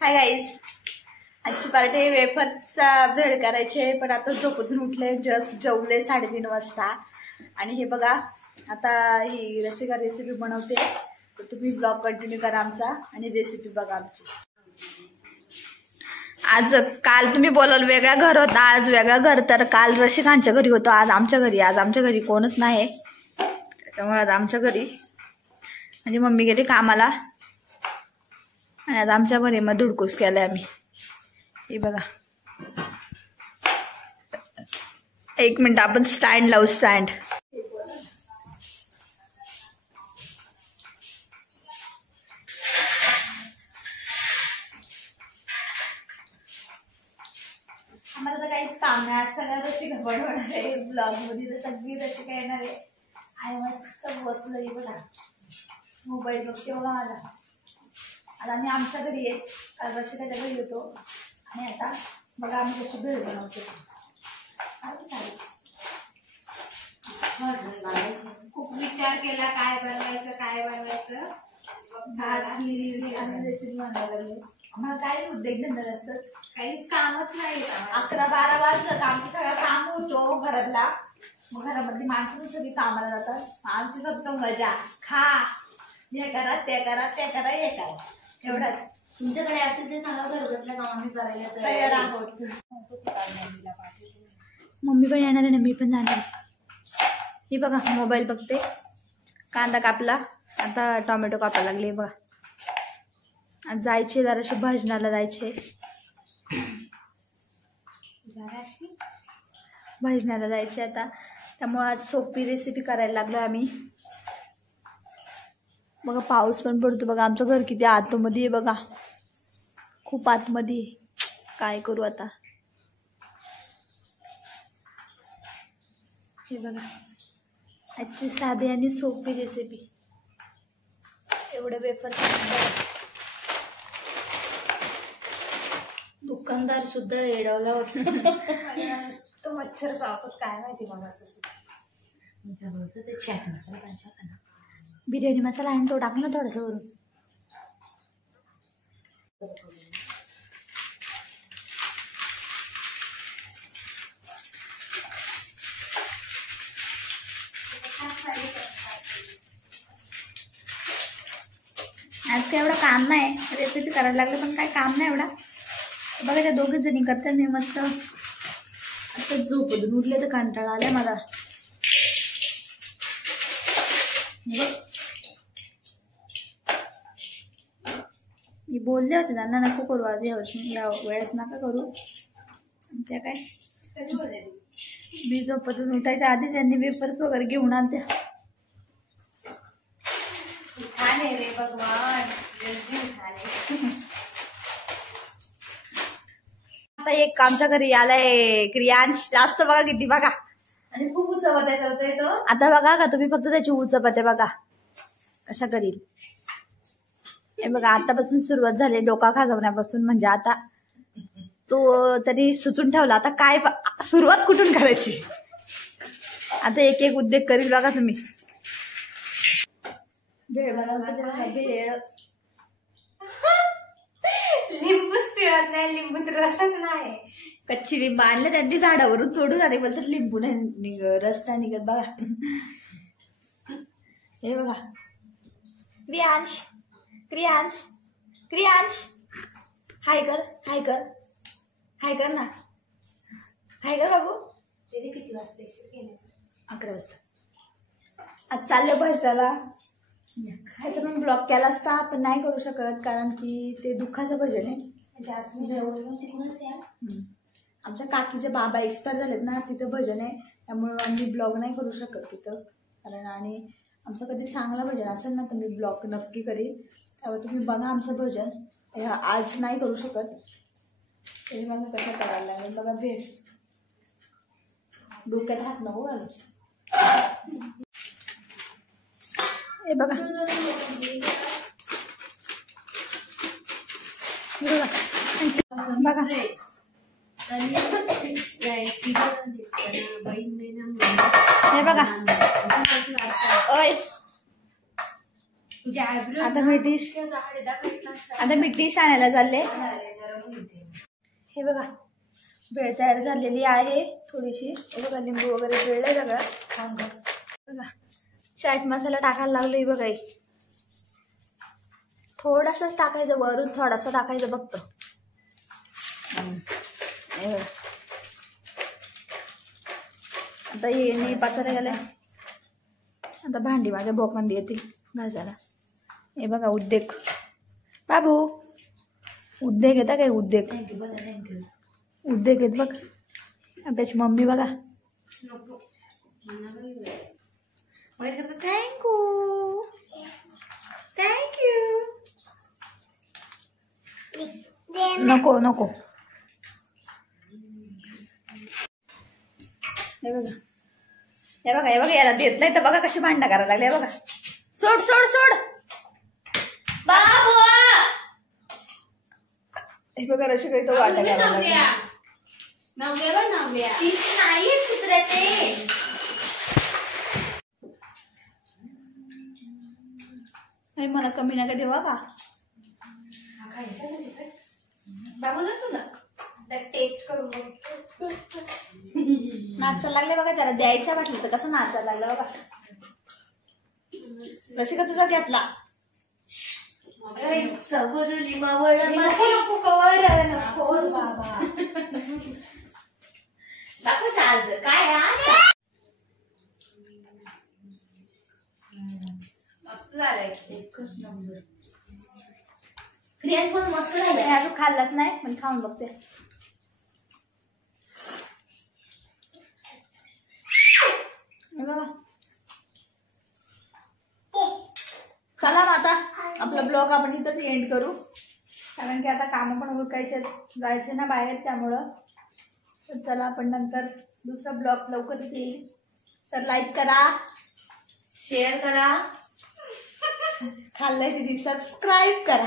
Hi guys, आजची party वेफर्सचा भेळ करायचे, पण आता झोपून उठले, जस्ट जेवले 3:30 वाजता. आणि हे बघा, आता ही रसिका रेसिपी बनवते, तर तुम्ही ब्लॉग कंटिन्यू करा आमचा आणि रेसिपी बघा आमची. आज काल तुम्ही बोलाल वेगळा घर होता, आज वेगळा घर. तर काल रसिकांच्या घरी होतो, आज आमच्या घरी. आज आमच्या घरी कोणच नाही, त्याच्यामुळे आज आमच्या घरी म्हणजे मम्मी गेली कामाला आणि आज आमच्या घरी मग धुडकूस केलाय आम्ही. हे बघा, एक मिनिट आपण स्टँड लावू. स्टँड आम्हाला तर काहीच काम नाही, आज सगळ्या रसिका बनवणार आहे ब्लॉग मध्ये. तर सगळी रसिका येणार आहे आणि मस्त बसलोय बघा, मोबाईल बघते बघा माझा. आता आम्ही आमच्या घरी येत, काल रसिकाच्या घरी होतो आणि आता बघा आम्ही कशी भेळ बनवतो. खूप विचार केला काय बनवायचं. आज ही रेसिपी बनवायला लागली. आम्हाला काहीच उद्योग धंदा नसतं, काहीच कामच नाही. 11-12 वाजलं का आमचं सगळं काम होतो घरातला. मग घरामधली माणसं सगळी कामाला जातात, आमची फक्त मजा. खा, हे करा, ते करा, ते करा, हे करा, एवढंच. तुमच्याकडे असेल ते सांगा, घर बसल्या काम करायला तयार आहोत. मम्मी पण येणार आहे ना, मी पण जाणार. हे बघा, मोबाईल बघते. कांदा कापला, आता टोमॅटो कापायला लागले बघा. आज जायचे जराशी भजनाला जायचे, भजनाला जायचे आता. त्यामुळे आज सोपी रेसिपी करायला लागलो आम्ही. बघा पाऊस पण पडतो बघा. आमचं घर किती आतमध्ये आहे बघा, खूप आतमध्ये. काय करू आता. हे बघा, आजची साधी आणि सोपी रेसिपी. एवढे वेफर दुकानदार सुद्धा येडवला होता. तो मच्छर सावकत काय माहिती मला. ते चॅट मसाला पाहिजे होता ना, बिर्याणी मसाला आणि तो टाकला ना थोडासा वरून. आज काय एवढं काम नाही, रेसिपी करायला लागलं पण काय काम नाही एवढा. बघा त्या दोघीच जणी करतात, मी मस्त आता झोपून उठले तर कंटाळा आलाय मला. मी बोलले होते त्यांना नको करू आज, या वेळेस नका करू. त्या काय मी झोपतून उठायच्या आधी त्यांनी वेफर्स वगैरे घेऊन आल्या. खाणे रे भगवान, आता एक आमच्या घरी आलाय क्रियांश. जास्त बघा किती बघा, आणि खूप उचपत्या करतोय तो. आता बघा का तुम्ही फक्त त्याची उचपत्या बघा कशा करील. हे बघा, आतापासून सुरुवात झाली डोका खाजवण्यापासून. म्हणजे आता तो तरी सुचून ठेवला, आता काय सुरुवात कुठून करायची. आता एक एक उद्योग करील बघा तुम्ही. भेळ बनवते बघा, भेळ. लिंबूच पिळत नाही, लिंबूत रसच नाही. कच्ची लिंब आणलं त्यांनी झाडावरून तोडून आले, बोलतात लिंबू नाही रस नाही निघत बघा. हे बघा, क्रियांश क्रियांश क्रियांश हाय कर, हाय कर, हाय कर ना, हाय कर बाबू. ते किती वाजता 11 वाजता. आज चाललं भजनाला. ह्याचा पण ब्लॉग केला असता पण नाही करू शकत, कारण की ते दुःखाचं भजन आहे. आमच्या काकीचे बाबा एक्सपायर झालेत ना, तिथं भजन आहे. त्यामुळे आम्ही ब्लॉग नाही करू शकत तिथं, कारण आणि आमचं कधी चांगलं भजन असेल ना तर मी ब्लॉग नक्की करीन. त्यामुळे तुम्ही बघा आमचं भजन. आज नाही करू शकत, तरी मला कसं करायला लागेल बघा. भेट डोक्यात हात नको घालू. हे बघा, बघा हे बघा. ओय तुझ्या आयब्रो आता मी डिश आणायला चालले. हे बघा भेळ तयार झालेली आहे थोडीशी. हे बघा लिंबू वगैरे पिळलंय सगळं. बघा चाट मसाला टाकायला लागलोय बघा. थोडासाच टाकायचं वरून, थोडासा टाकायचं फक्त. आता हे नाही पसारा गेलाय. आता भांडी माझ्या बोकांडी येतील घासायला. हे बघा उद्योग बाबू, उद्योग येता काय उद्योग, उद्योग येत बघ. त्याची मम्मी बघा. Thank you thank you. नको नको. हे बघा हे बघा हे बघा, याला देत नाही तर बघा कशी भांडणं करायला लागली. हे बघा सोड सोड सोड बाबू. हे बघा रशी काही तो वाटा करायला लागली. नाही कुत्र्याचे. मला कमी नका देवा का बाबू ना तुला टेस्ट करून नाचायला लागले बघा. त्याला द्यायचं वाटलं तर कसं नाचायला लागलं बघा. कशी का तुझा घेतला. नको नको कवर नको बाबा. दाखव चार्ज काय मस्त झालंय एकच नंबर. क्रियाश पण मस्त झालंय. अजून खाल्लाच नाही पण खाऊन बघते. बघा चला मग आता आपला ब्लॉग आपण इथंच एंड करू, कारण की आता कामं पण उरकायचे जायचे ना बाहेर, त्यामुळं. तर चला आपण नंतर दुसरा ब्लॉग लवकरच येईल. तर लाईक करा, शेअर करा, खाल्लंय तिथे सबस्क्राईब करा.